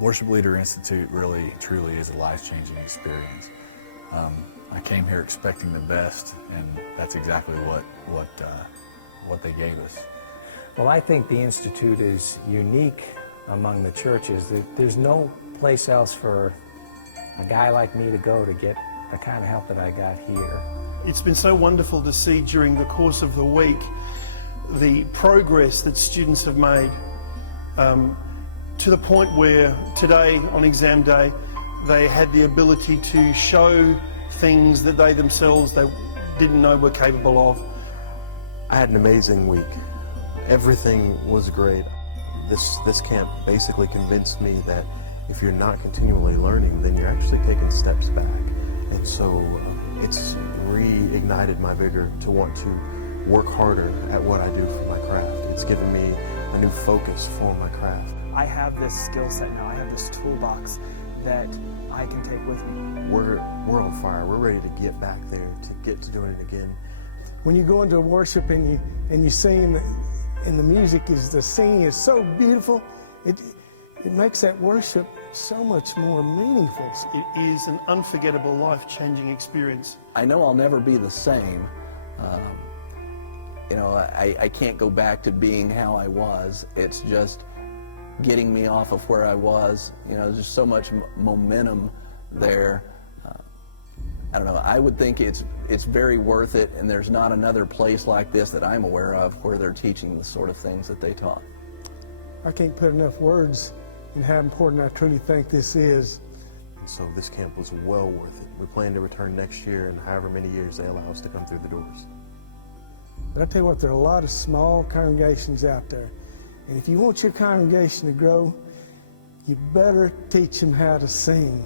Worship Leader Institute really, truly is a life-changing experience. I came here expecting the best, and that's exactly what they gave us. Well, I think the Institute is unique among the churches. There's no place else for a guy like me to go to get the kind of help that I got here. It's been so wonderful to see during the course of the week the progress that students have made, to the point where today on exam day they had the ability to show things that they themselves didn't know were capable of. I had an amazing week. Everything was great. This camp basically convinced me that if you're not continually learning, then you're actually taking steps back. And so it's reignited my vigor to want to work harder at what I do for my craft. It's given me a new focus for my craft. I have this skill set now, I have this toolbox that I can take with me. We're on fire. We're ready to get back there, to get to doing it again. When you go into worship and you sing, and the music the singing is so beautiful, it makes that worship so much more meaningful. It is an unforgettable, life-changing experience. I know I'll never be the same. You know, I can't go back to being how I was. It's just getting me off of where I was. You know, there's so much momentum there. I don't know, I would think it's very worth it, and there's not another place like this that I'm aware of where they're teaching the sort of things that they taught. I can't put enough words in how important I truly think this is. So this camp was well worth it. We plan to return next year, and however many years they allow us to come through the doors. But I tell you what, there are a lot of small congregations out there. And if you want your congregation to grow, you better teach them how to sing.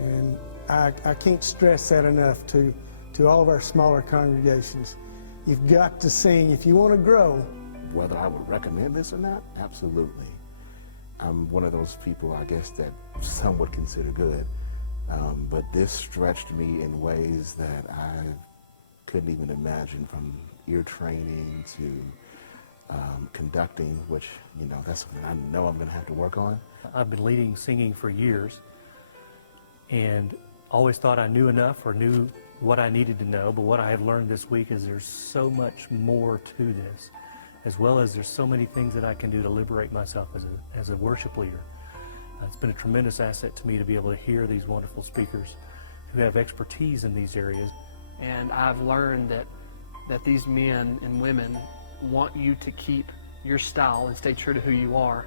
And I can't stress that enough to all of our smaller congregations. You've got to sing if you want to grow. Whether I would recommend this or not, absolutely. I'm one of those people, I guess, that some would consider good. But this stretched me in ways that I couldn't even imagine, from ear training to conducting, which, you know, that's something I know I'm going to have to work on. I've been leading singing for years and always thought I knew enough or knew what I needed to know, but what I have learned this week is there's so much more to this, as well as there's so many things that I can do to liberate myself as a worship leader. It's been a tremendous asset to me to be able to hear these wonderful speakers who have expertise in these areas. And I've learned that these men and women want you to keep your style and stay true to who you are,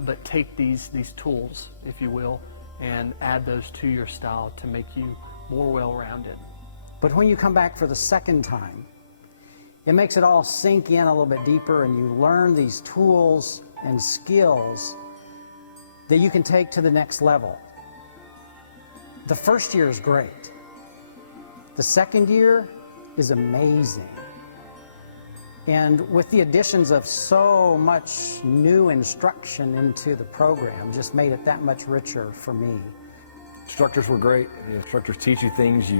but take these tools, if you will, and add those to your style to make you more well-rounded. But when you come back for the second time, it makes it all sink in a little bit deeper, and you learn these tools and skills that you can take to the next level. The first year is great. The second year is amazing. And with the additions of so much new instruction into the program, just made it that much richer for me. Instructors were great. The instructors teach you things,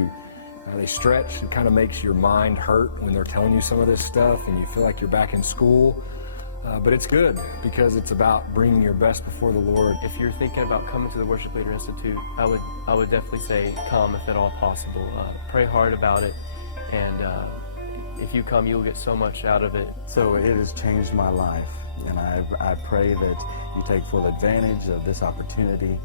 they stretch. It kind of makes your mind hurt when they're telling you some of this stuff, and you feel like you're back in school. But it's good because it's about bringing your best before the Lord. If you're thinking about coming to the Worship Leader Institute, I would definitely say come if at all possible. Pray hard about it, and if you come, you'll get so much out of it. So it has changed my life, and I pray that you take full advantage of this opportunity.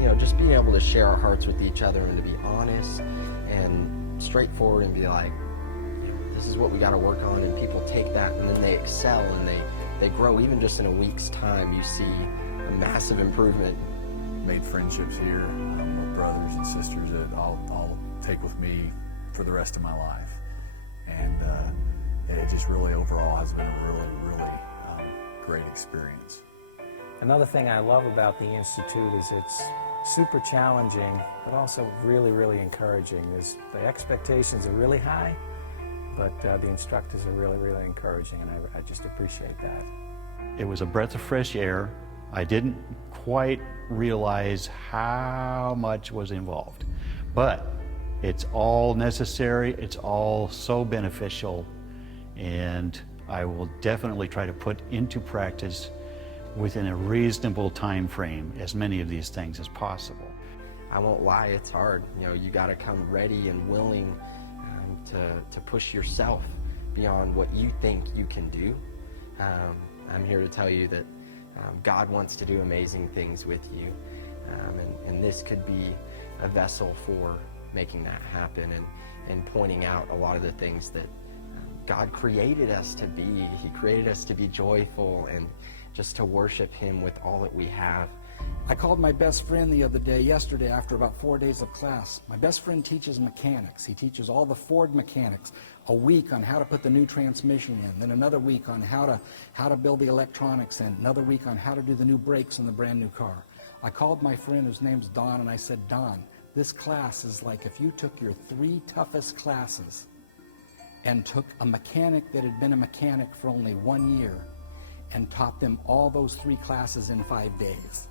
You know, just being able to share our hearts with each other and to be honest and straightforward and be like, this is what we got to work on, and people take that and then they excel and they grow. Even just in a week's time, you see a massive improvement. Made friendships here with brothers and sisters that I'll take with me for the rest of my life. And it just really overall has been a really great experience. Another thing I love about the Institute is it's super challenging, but also really encouraging. The expectations are really high, but the instructors are really encouraging, and I just appreciate that. It was a breath of fresh air. I didn't quite realize how much was involved, but it's all necessary, it's all so beneficial, and I will definitely try to put into practice within a reasonable time frame as many of these things as possible. I won't lie, it's hard. You got to come ready and willing to push yourself beyond what you think you can do. I'm here to tell you that God wants to do amazing things with you, and this could be a vessel for making that happen and pointing out a lot of the things that God created us to be. He created us to be joyful and just to worship Him with all that we have. I called my best friend yesterday after about 4 days of class. My best friend teaches mechanics. He teaches all the Ford mechanics. A week on how to put the new transmission in, then another week on how to build the electronics in, another week on how to do the new brakes in the brand new car. I called my friend whose name's Don, and I said, Don, this class is like if you took your 3 toughest classes and took a mechanic that had been a mechanic for only 1 year and taught them all those 3 classes in 5 days.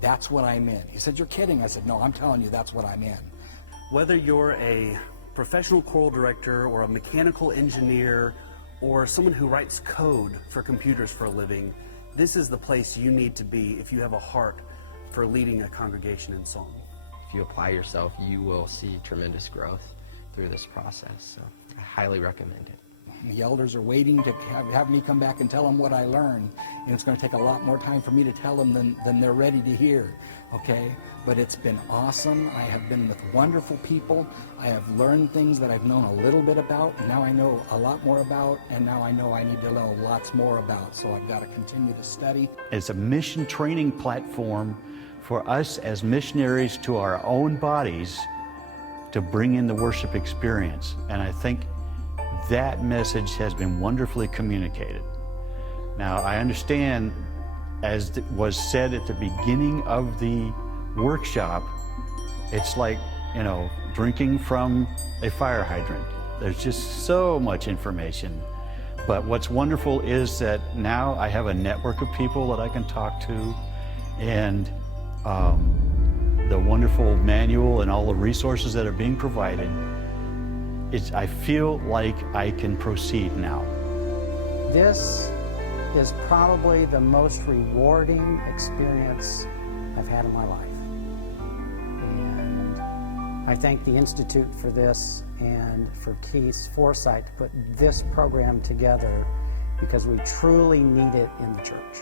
That's what I'm in. He said, you're kidding. I said, no, I'm telling you, that's what I'm in. Whether you're a professional choral director or a mechanical engineer or someone who writes code for computers for a living, this is the place you need to be if you have a heart for leading a congregation in song. If you apply yourself, you will see tremendous growth through this process. So I highly recommend it. The elders are waiting to have me come back and tell them what I learned, and it's going to take a lot more time for me to tell them than they're ready to hear, okay? But it's been awesome. I have been with wonderful people. I have learned things that I've known a little bit about, and now I know a lot more about, and now I know I need to know lots more about, so I've got to continue to study. It's a mission training platform for us as missionaries to our own bodies to bring in the worship experience, and I think that message has been wonderfully communicated. Now, I understand, as was said at the beginning of the workshop, it's like, drinking from a fire hydrant. There's just so much information. But what's wonderful is that now I have a network of people that I can talk to, and the wonderful manual and all the resources that are being provided, I feel like I can proceed now. This is probably the most rewarding experience I've had in my life. And I thank the Institute for this and for Keith's foresight to put this program together because we truly need it in the church.